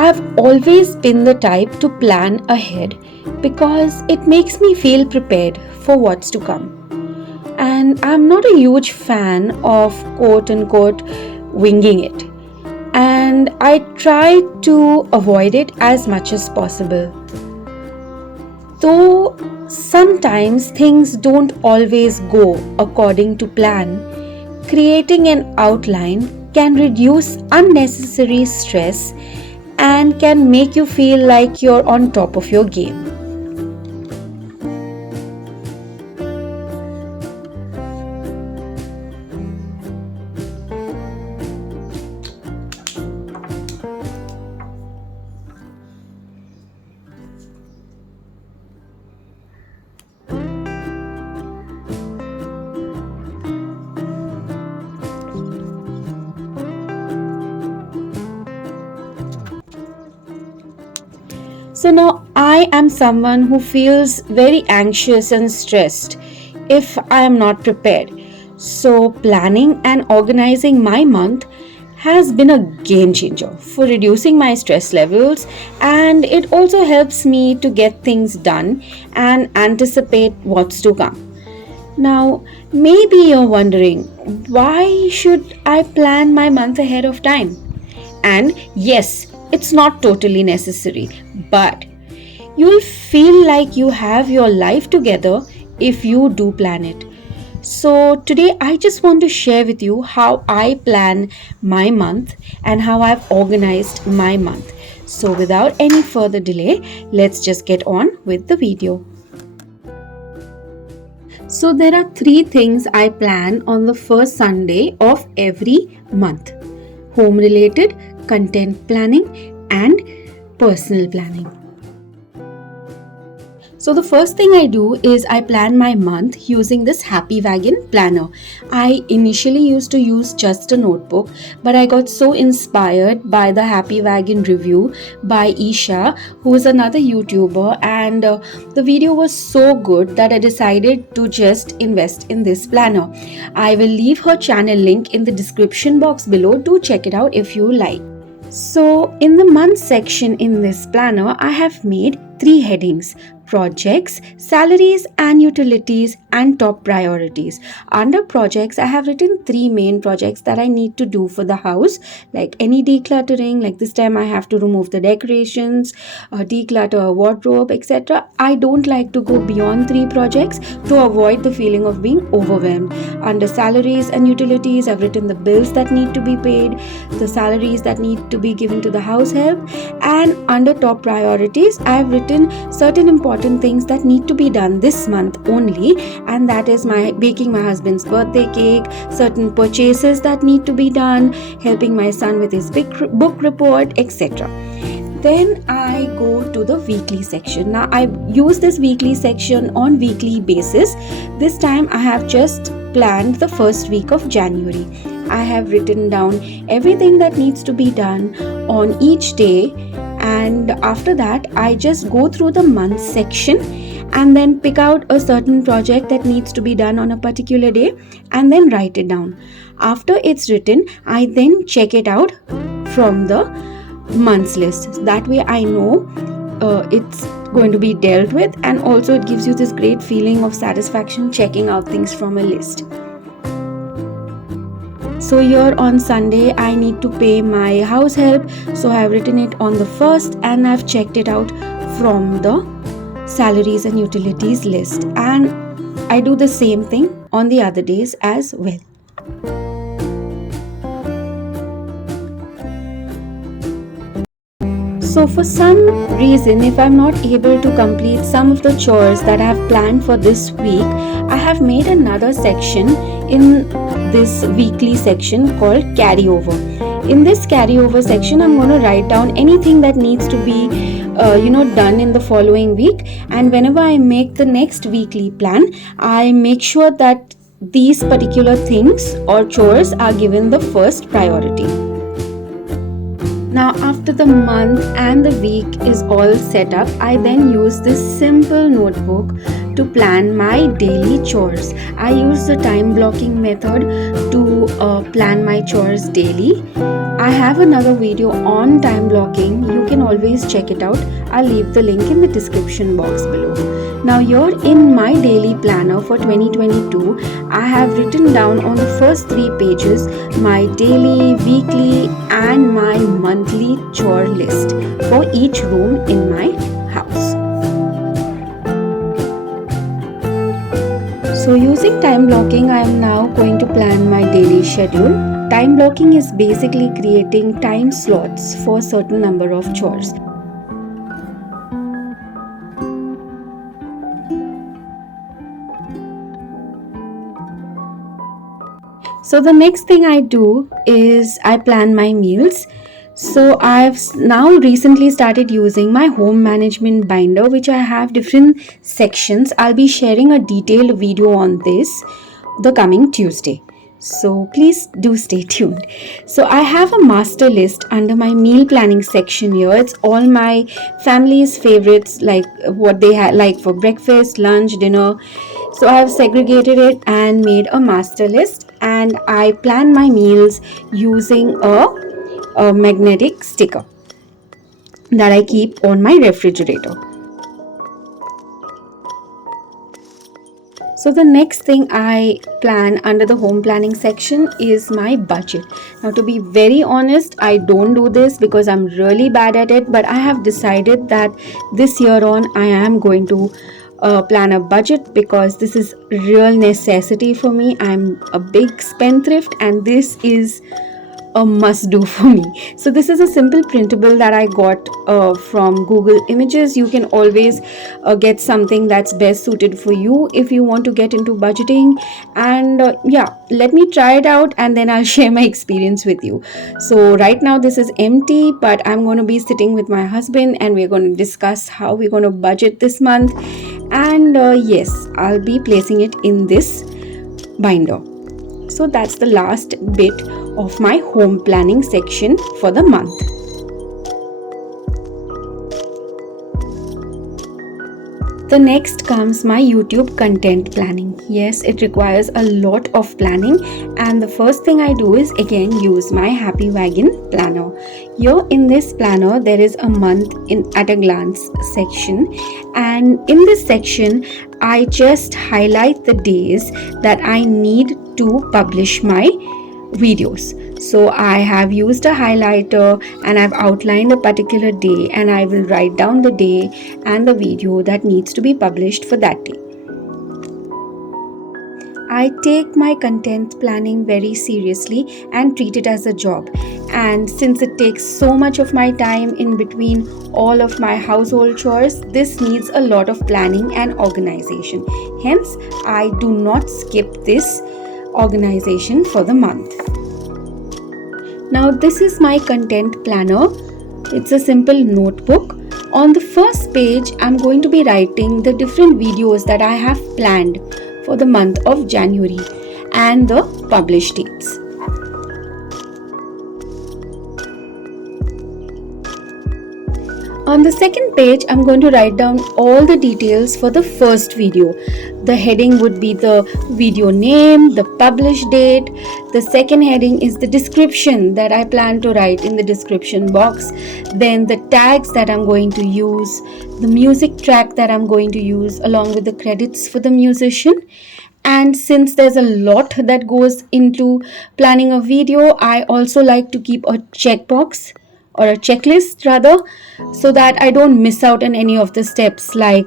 I've always been the type to plan ahead because it makes me feel prepared for what's to come. And I'm not a huge fan of quote unquote winging it. And I try to avoid it as much as possible. Though sometimes things don't always go according to plan, creating an outline can reduce unnecessary stress and can make you feel like you're on top of your game. So now I am someone who feels very anxious and stressed if I am not prepared. So planning and organizing my month has been a game changer for reducing my stress levels, and it also helps me to get things done and anticipate what's to come. Now, maybe you're wondering, why should I plan my month ahead of time? And yes, it's not totally necessary, but you'll feel like you have your life together if you do plan it. So, today I just want to share with you how I plan my month and how I've organized my month. So, without any further delay, let's just get on with the video. So, there are three things I plan on the first Sunday of every month: home related, content planning, and personal planning. So the first thing I do is I plan my month using this Happy Wagon planner. I initially used to use just a notebook, but I got so inspired by the Happy Wagon review by Isha, who is another YouTuber, and the video was so good that I decided to just invest in this planner. I will leave her channel link in the description box below. Do check it out if you like. So in the month section in this planner, I have made three headings: projects, salaries and utilities, and top priorities. Under projects, I have written three main projects that I need to do for the house, like any decluttering. Like this time I have to remove the decorations, declutter a wardrobe, etc. I don't like to go beyond three projects to avoid the feeling of being overwhelmed. Under salaries and utilities, I've written the bills that need to be paid, the salaries that need to be given to the house help, and under top priorities, I've written certain important things that need to be done this month only, and that is my baking my husband's birthday cake, certain purchases that need to be done, helping my son with his big book report, etc. Then I go to the weekly section. Now I use this weekly section on weekly basis. This time I have just planned the first week of January. I have written down everything that needs to be done on each day, and after that I just go through the month section and then pick out a certain project that needs to be done on a particular day and then write it down. After it's written, I then check it out from the months list. That way I know it's going to be dealt with, and also it gives you this great feeling of satisfaction checking out things from a list. So here on Sunday I need to pay my house help, so I have written it on the first and I've checked it out from the salaries and utilities list, and I do the same thing on the other days as well. So for some reason, if I'm not able to complete some of the chores that I have planned for this week, I have made another section in this weekly section called carryover. In this carryover section, I'm going to write down anything that needs to be done in the following week, and whenever I make the next weekly plan, I make sure that these particular things or chores are given the first priority. Now after the month and the week is all set up, I then use this simple notebook to plan my daily chores. I use the time blocking method to plan my chores daily. I have another video on time blocking. You can always check it out. I'll leave the link in the description box below. Now here in my daily planner for 2022, I have written down on the first 3 pages my daily, weekly and my monthly chore list for each room in my house. So using time blocking, I am now going to plan my daily schedule. Time blocking is basically creating time slots for a certain number of chores. So the next thing I do is I plan my meals. So I've now recently started using my home management binder, which I have different sections. I'll be sharing a detailed video on this the coming Tuesday. So please do stay tuned. So I have a master list under my meal planning section here. It's all my family's favorites, like what they like for breakfast, lunch, dinner. So I have segregated it and made a master list, and I plan my meals using a magnetic sticker that I keep on my refrigerator. So the next thing I plan under the home planning section is my budget. Now, to be very honest, I don't do this because I'm really bad at it, but I have decided that this year on I am going to plan a budget because this is real necessity for me. I'm a big spendthrift and this is a must do for me. So this is a simple printable that I got from Google Images. You can always get something that's best suited for you if you want to get into budgeting. And yeah, let me try it out and then I'll share my experience with you. So right now this is empty, but I'm going to be sitting with my husband and we're going to discuss how we're going to budget this month. And yes, I'll be placing it in this binder. So that's the last bit of my home planning section for the month. The next comes my YouTube content planning. Yes, it requires a lot of planning, and the first thing I do is again use my Happy Wagon planner. Here in this planner there is a month in at a glance section, and in this section I just highlight the days that I need to publish my videos. So I have used a highlighter and I've outlined a particular day, and I will write down the day and the video that needs to be published for that day. I take my content planning very seriously and treat it as a job. And since it takes so much of my time in between all of my household chores, this needs a lot of planning and organization. Hence, I do not skip this organization for the month. Now this is my content planner. It's a simple notebook. On the first page, I'm going to be writing the different videos that I have planned for the month of January and the published dates. On the second page, I'm going to write down all the details for the first video. The heading would be the video name, the published date. The second heading is the description that I plan to write in the description box. Then the tags that I'm going to use, the music track that I'm going to use along with the credits for the musician. And since there's a lot that goes into planning a video, I also like to keep a checkbox or a checklist rather, so that I don't miss out on any of the steps, like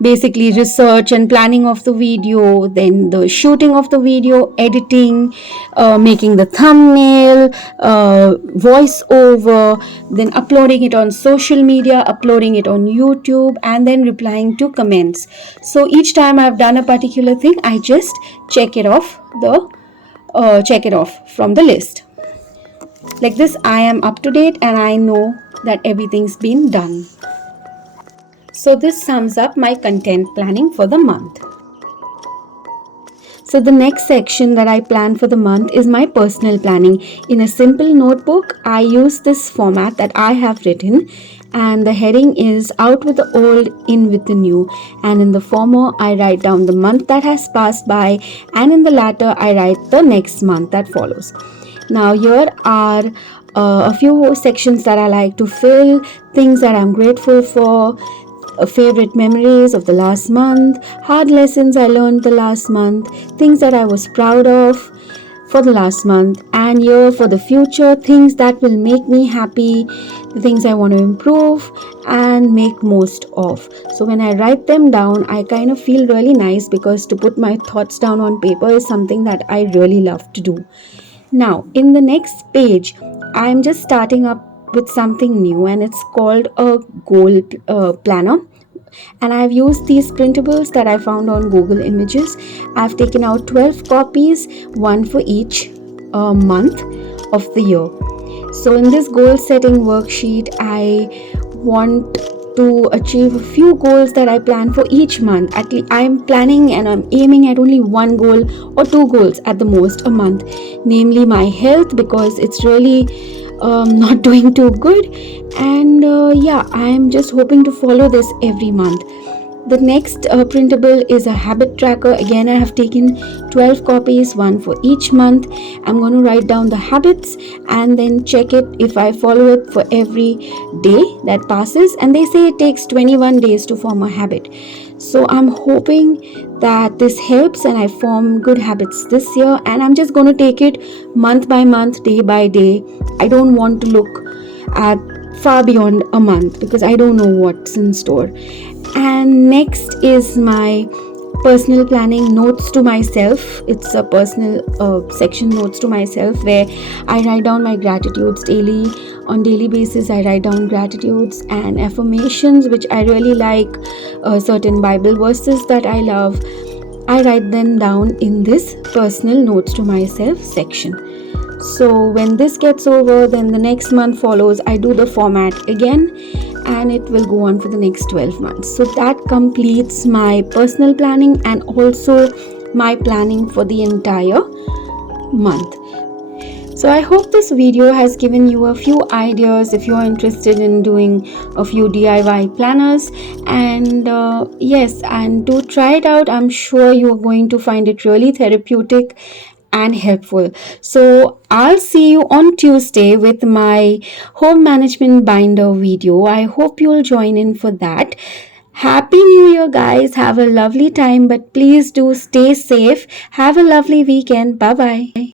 basically research and planning of the video, then the shooting of the video, editing, making the thumbnail, voice over, then uploading it on social media, uploading it on YouTube, and then replying to comments. So each time I've done a particular thing, I just check it off from the list. Like this, I am up to date and I know that everything's been done. So this sums up my content planning for the month. So the next section that I plan for the month is my personal planning. In a simple notebook, I use this format that I have written, and the heading is out with the old, in with the new. And in the former, I write down the month that has passed by, and in the latter, I write the next month that follows. Now here are a few sections that I like to fill, things that I'm grateful for, favorite memories of the last month, hard lessons I learned the last month, things that I was proud of for the last month, and year for the future, things that will make me happy, the things I want to improve and make most of. So when I write them down, I kind of feel really nice, because to put my thoughts down on paper is something that I really love to do. Now, in the next page, I'm just starting up with something new, and it's called a goal planner. And I've used these printables that I found on Google Images. I've taken out 12 copies, one for each month of the year. So in this goal setting worksheet, I want to achieve a few goals that I plan for each month. At least I'm planning and I'm aiming at only one goal or two goals at the most a month, namely my health, because it's really not doing too good. And yeah, I'm just hoping to follow this every month. The next printable is a habit tracker. Again, I have taken 12 copies, one for each month. I'm going to write down the habits and then check it if I follow it for every day that passes. And they say it takes 21 days to form a habit. So I'm hoping that this helps and I form good habits this year. And I'm just going to take it month by month, day by day. I don't want to look at far beyond a month, because I don't know what's in store. And next is my personal planning, notes to myself. It's a personal section, notes to myself, where I write down my gratitudes daily. On daily basis, I write down gratitudes and affirmations which I really like, certain Bible verses that I love. I write them down in this personal notes to myself section. So when this gets over, then the next month follows. I do the format again, and it will go on for the next 12 months. So that completes my personal planning and also my planning for the entire month. So I hope this video has given you a few ideas if you are interested in doing a few DIY planners. And yes, and do try it out. I'm sure you're going to find it really therapeutic and helpful. So I'll see you on Tuesday with my home management binder video. I hope you'll join in for that. Happy New Year, guys. Have a lovely time, but please do stay safe. Have a lovely weekend. Bye bye.